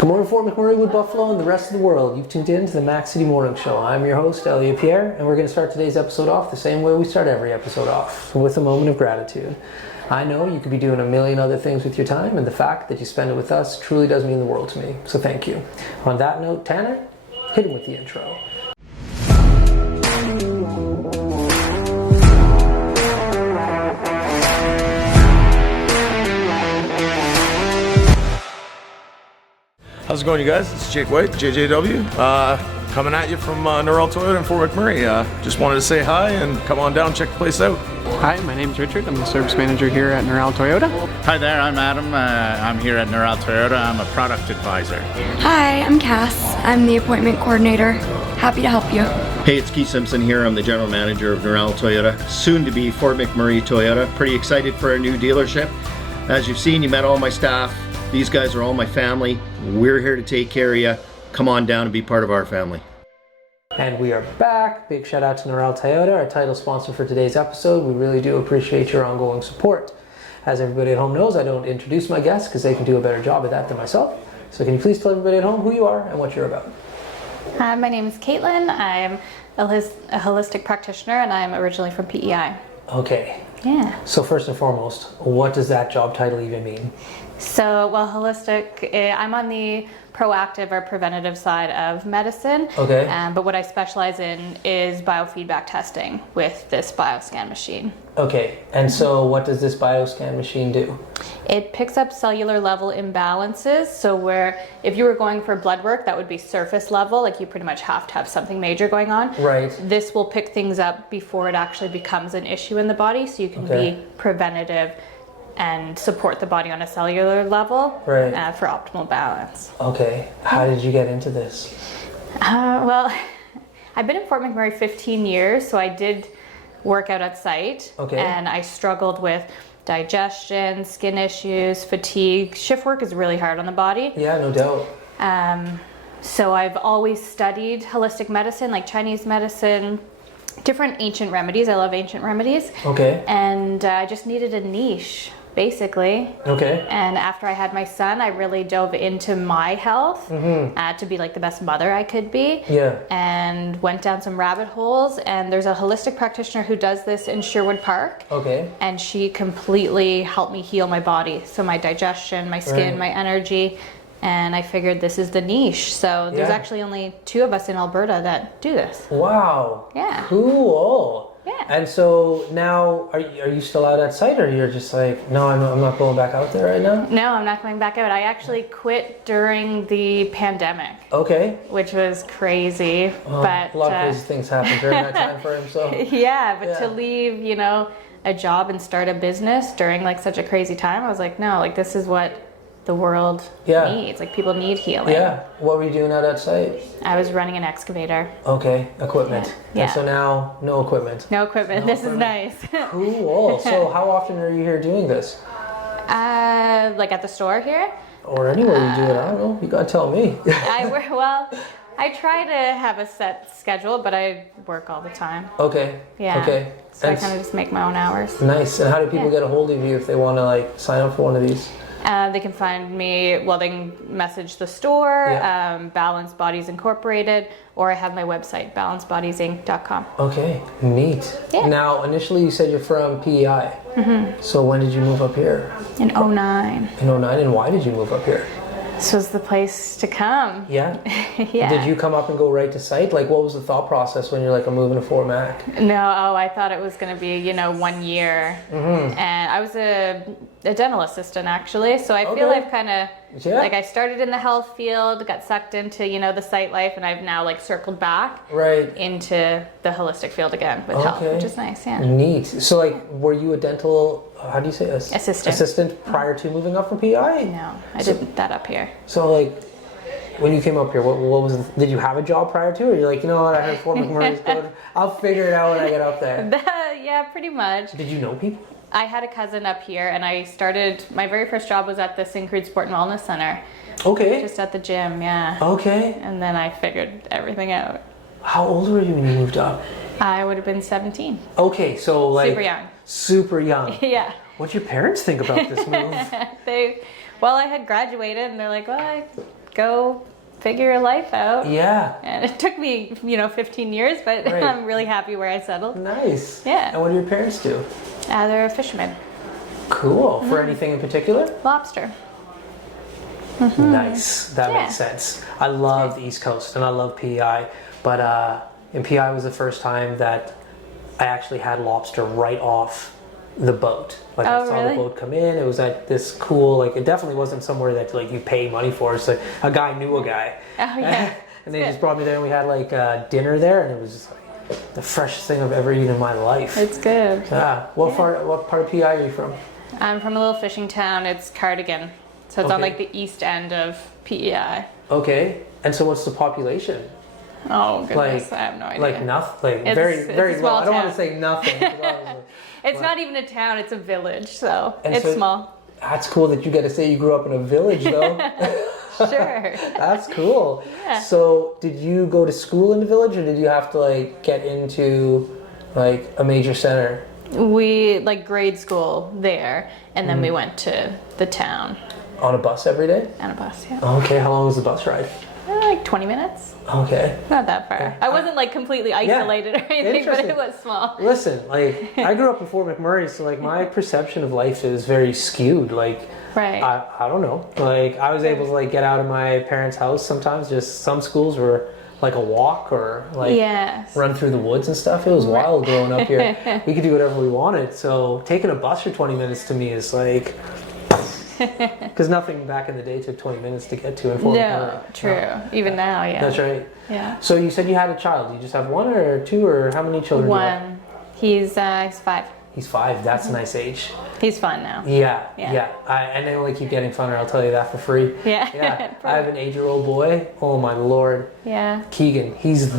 Good morning, Fort McMurray, Wood Buffalo, and the rest of the world. You've tuned in to the Mac City Morning Show. I'm your host, Elliot Pierre, and we're going to start today's episode off the same way we start every episode off, with a moment of gratitude. I know you could be doing a million other things with your time, and the fact that you spend it with us truly does mean the world to me, so thank you. On that note, Tanner, hit him with the intro. How's it going, you guys? It's Jake White, JJW, coming at you from Norrell Toyota in Fort McMurray. Just wanted to say hi and come on down, check the place out. Hi, my name's Richard. I'm the service manager here at Norrell Toyota. Hi there, I'm Adam. I'm here at Norrell Toyota. I'm a product advisor. Hi, I'm Cass. I'm the appointment coordinator. Happy to help you. Hey, it's Keith Simpson here. I'm the general manager of Norrell Toyota, soon to be Fort McMurray Toyota. Pretty excited for our new dealership. As you've seen, you met all my staff. These guys are all my family. We're here to take care of you. Come on down and be part of our family. And we are back. Big shout out to Norrell Toyota, our title sponsor for today's episode. We really do appreciate your ongoing support. As everybody at home knows, I don't introduce my guests because they can do a better job at that than myself. So can you please tell everybody at home who you are and what you're about? My name is Kaitlyn. I'm a holistic practitioner and I'm originally from PEI. Okay. Yeah. So first and foremost, what does that job title even mean? So, well, holistic, I'm on the proactive or preventative side of medicine. Okay. But what I specialize in is biofeedback testing with this bioscan machine. Okay. And so what does this bioscan machine do? It picks up cellular level imbalances. So where if you were going for blood work, that would be surface level, like you pretty much have to have something major going on. Right. This will pick things up before it actually becomes an issue in the body, so you can be preventative and support the body on a cellular level for optimal balance. Okay. How did you get into this? Well, I've been in Fort McMurray 15 years, so I did work out at site. Okay. And I struggled with digestion, skin issues, fatigue. Shift work is really hard on the body. Yeah, no doubt. So I've always studied holistic medicine, like Chinese medicine, different ancient remedies. I love ancient remedies. Okay. And I just needed a niche, basically. Okay. And after I had my son, I really dove into my health to be like the best mother I could be. Yeah. And went down some rabbit holes. And there's a holistic practitioner who does this in Sherwood Park. Okay. And she completely helped me heal my body. So my digestion, my skin, my energy. And I figured this is the niche. So there's actually only 2 of us in Alberta that do this. Wow. Yeah. Cool. Yeah. And so now, are you still out at site, or you're just like, no, I'm not going back out there right now? No, I'm not going back out. I actually quit during the pandemic. Okay. Which was crazy. But a lot of crazy things happened during that time frame. So. Yeah, but to leave, a job and start a business during like such a crazy time, I was like, no, like this is what the world needs. Like people need healing. Yeah. What were you doing out at site? I was running an excavator. Okay. Equipment. Yeah. And so now, no equipment. No equipment. This is nice. Cool. So how often are you here doing this? Like at the store here? Or anywhere you do it. I don't know. You gotta tell me. I try to have a set schedule, but I work all the time. Okay. Yeah. Okay. So I kind of just make my own hours. Nice. And how do people get a hold of you if they want to like sign up for one of these? They can find me, they can message the store, Balance Bodies Incorporated, or I have my website, balancebodiesinc.com. Okay, neat. Yeah. Now, initially you said you're from PEI. Mm-hmm. So when did you move up here? In 2009. In 2009, and why did you move up here? This was the place to come. Yeah? Yeah. Did you come up and go right to site? Like, what was the thought process when you're like, I'm moving to Fort Mac? No, I thought it was going to be, 1 year. Mm-hmm. And I was a dental assistant, actually. So I feel I've kind of, like I started in the health field, got sucked into, the site life, and I've now like circled back into the holistic field again with health, which is nice, yeah. Neat. So like, were you a dental, how do you say this? Assistant prior to moving up from PEI? No, I did that up here. So like, when you came up here, what was did you have a job prior to, or you're like, you know what, I heard Fort McMurray's good, I'll figure it out when I get up there? Yeah, pretty much. Did you know people? I had a cousin up here, and I started, my very first job was at the Syncrude Sport and Wellness Center. Okay. Just at the gym, yeah. Okay. And then I figured everything out. How old were you when you moved up? I would have been 17. Okay, so like... Super young. Super young. Yeah. What'd your parents think about this move? Well, I had graduated, and they're like, well, I go figure your life out. Yeah. And it took me, 15 years, but Right. I'm really happy where I settled. Nice. Yeah. And what do your parents do? They're fishermen. Cool. For anything in particular? Lobster. Nice. That Yeah. makes sense. I love the East Coast and I love PEI, but in PEI was the first time that I actually had lobster right off the boat. Like I Oh, saw really? the boat come in. It was at this cool, like it definitely wasn't somewhere that like you pay money for. It's like a guy knew a guy. Oh, yeah. And they just brought me there and we had like dinner there and it was just like the freshest thing I've ever eaten in my life. It's good. Yeah. What part of PEI are you from? I'm from a little fishing town. It's Cardigan. So it's on Okay. like the east end of PEI. Okay. And so what's the population? Oh, goodness. Like- I have no idea. Like nothing. It's- very, it's very a low. small I don't want town. to say nothing. 'Cause obviously- It's not even a town, it's a village, so And it's so- small. That's cool that you get to say you grew up in a village, though. Sure. That's cool. Yeah. So, did you go to school in the village, or did you have to like get into like a major center? We like grade school there, and then Mm. we went to the town On a bus every day? on a bus. Yeah, Okay. How long was the bus ride? like 20 minutes. Okay. Not that far. I wasn't like completely isolated or anything, but Interesting. it was small. Listen, like I grew up in Fort McMurray, so like my perception of life is very skewed. Like Right. I don't know. Like I was able to like get out of my parents' house sometimes. Just some schools were like a walk or like Yes. run through the woods and stuff. It was wild growing up here. We could do whatever we wanted. So taking a bus for 20 minutes to me is like, because nothing back in the day took 20 minutes to get to in Fort No, McMurray. true. Even now, yeah. That's right. Yeah. So you said you had a child. You just have one or two, or how many children do you have? One. He's 5. He's 5. That's a nice age. He's fun now. Yeah, Yeah. yeah. And they only keep getting funner. I'll tell you that for free. Yeah. Yeah. I have an 8-year-old boy. Oh my lord, Yeah. Keegan. He's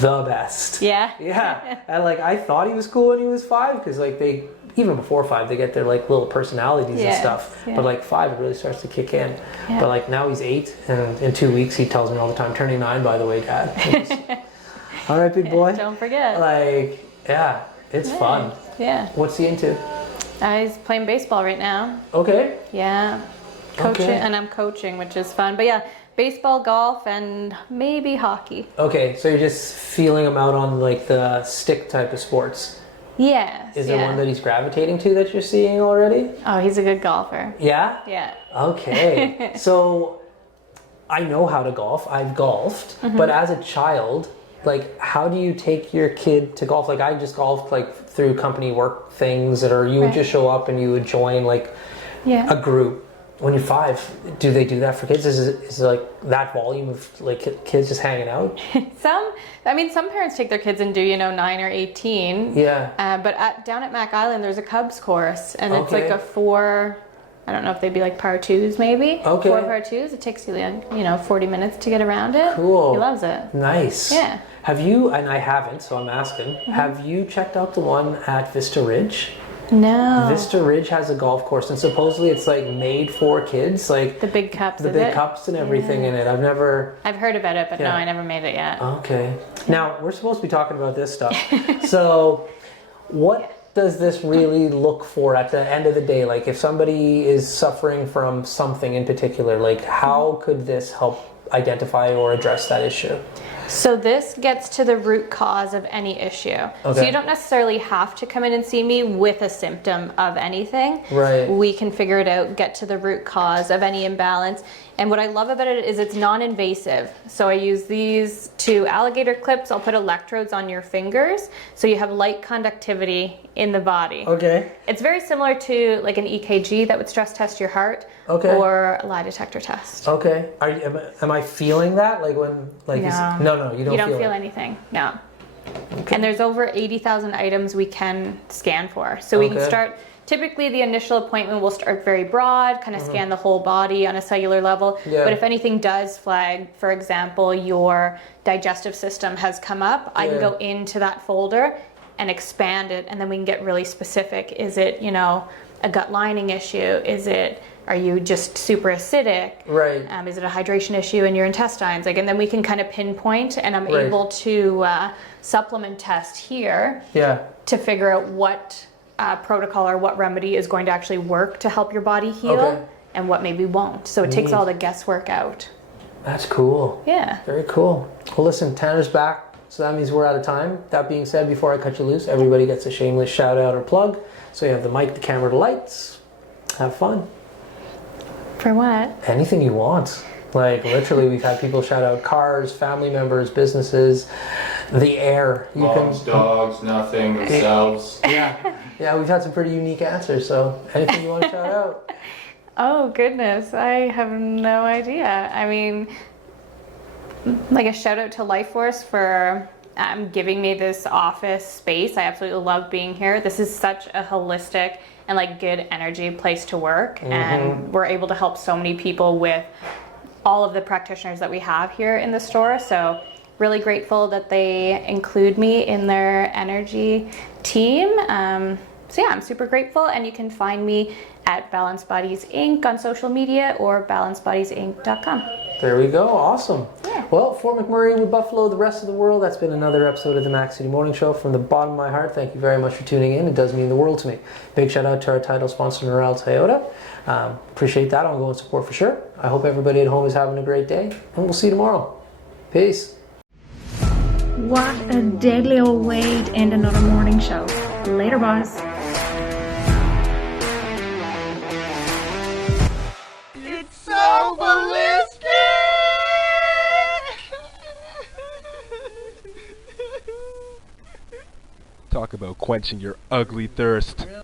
the best. Yeah. Yeah. And like I thought he was cool when he was 5 because like they even before 5 they get their like little personalities and Yes, stuff. yeah. But like 5 it really starts to kick in. Yeah. But like now he's 8 and in 2 weeks he tells me all the time, turning 9 by the way, Dad. All right, big boy. Don't forget. Like yeah, it's fun. Yeah. What's he into? He's playing baseball right now. Okay. Yeah. Coaching, Okay. and I'm coaching, which is fun. But yeah, baseball, golf, and maybe hockey. Okay, so you're just feeling him out on like the stick type of sports. Yes. Is yeah. there one that he's gravitating to that you're seeing already? Oh, he's a good golfer. Yeah? Yeah. Okay. So I know how to golf. I've golfed, Mm-hmm. but as a child, like how do you take your kid to golf? Like I just golfed like through company work things or you would Right. just show up and you would join like Yeah. a group. When you're 5, do they do that for kids? Is it like that volume of like kids just hanging out? Some parents take their kids and do 9 or 18. Yeah. But down at Mac Island, there's a Cubs course, and it's Okay. like a 4. I don't know if they'd be like par 2s maybe. Okay. 4 par 2s. It takes you 40 minutes to get around it. Cool. He loves it. Nice. Yeah. Have you, and I haven't, so I'm asking, have you checked out the one at Vista Ridge? No. Vista Ridge has a golf course, and supposedly it's like made for kids, like The big cups. the is big it? cups and everything in it. I've never. I've heard about it, but no, Yeah. I never made it yet. Okay. Now we're supposed to be talking about this stuff. So, what does this really look for at the end of the day? Like, if somebody is suffering from something in particular, like how could this help identify or address that issue? So this gets to the root cause of any issue. So Okay. you don't necessarily have to come in and see me with a symptom of anything. Right. We can figure it out, get to the root cause of any imbalance. And what I love about it is it's non-invasive. So I use these 2 alligator clips. I'll put electrodes on your fingers so you have light conductivity in the body. Okay. It's very similar to like an EKG that would stress test your heart, Okay. or a lie detector test. Okay. Am I feeling that? Like when, like, no, you don't, You don't feel it. anything. No. And there's over 80,000 items we can scan for. So we can Okay. start, typically the initial appointment will start very broad, kind of scan the whole body on a cellular level. Yeah. But if anything does flag, for example, your digestive system has come up, I can Yeah. go into that folder and expand it, and then we can get really specific. Is it, a gut lining issue? Are you just super acidic? Right. Is it a hydration issue in your intestines? And then we can kind of pinpoint, and I'm Right. able to supplement test here Yeah. to figure out what protocol or what remedy is going to actually work to help your body heal, Okay. and what maybe won't. So it takes Neat. all the guesswork out. That's cool. Yeah. Very cool. Well, listen, Tanner's back, so that means we're out of time. That being said, before I cut you loose, everybody gets a shameless shout out or plug. So you have the mic, the camera, the lights. Have fun. For what? Anything you want. Like, literally, we've had people shout out cars, family members, businesses, the air. Dogs, nothing, themselves. Yeah, we've had some pretty unique answers, so anything you want to shout out? Oh, goodness. I have no idea. I mean, like a shout out to Life Force for giving me this office space. I absolutely love being here. This is such a holistic and like good energy place to work. And we're able to help so many people with all of the practitioners that we have here in the store. So really grateful that they include me in their energy team. So yeah, I'm super grateful, and you can find me at Balanced Bodies Inc. on social media or balancedbodiesinc.com. There we go. Awesome. Yeah. Well, for McMurray with Buffalo, the rest of the world, that's been another episode of the Mac City Morning Show. From the bottom of my heart, thank you very much for tuning in. It does mean the world to me. Big shout out to our title sponsor, Norel Toyota. Appreciate that ongoing support for sure. I hope everybody at home is having a great day, and we'll see you tomorrow. Peace. What a deadly old way to end another morning show. Later, boss. It's so ballistic! Talk about quenching your ugly thirst.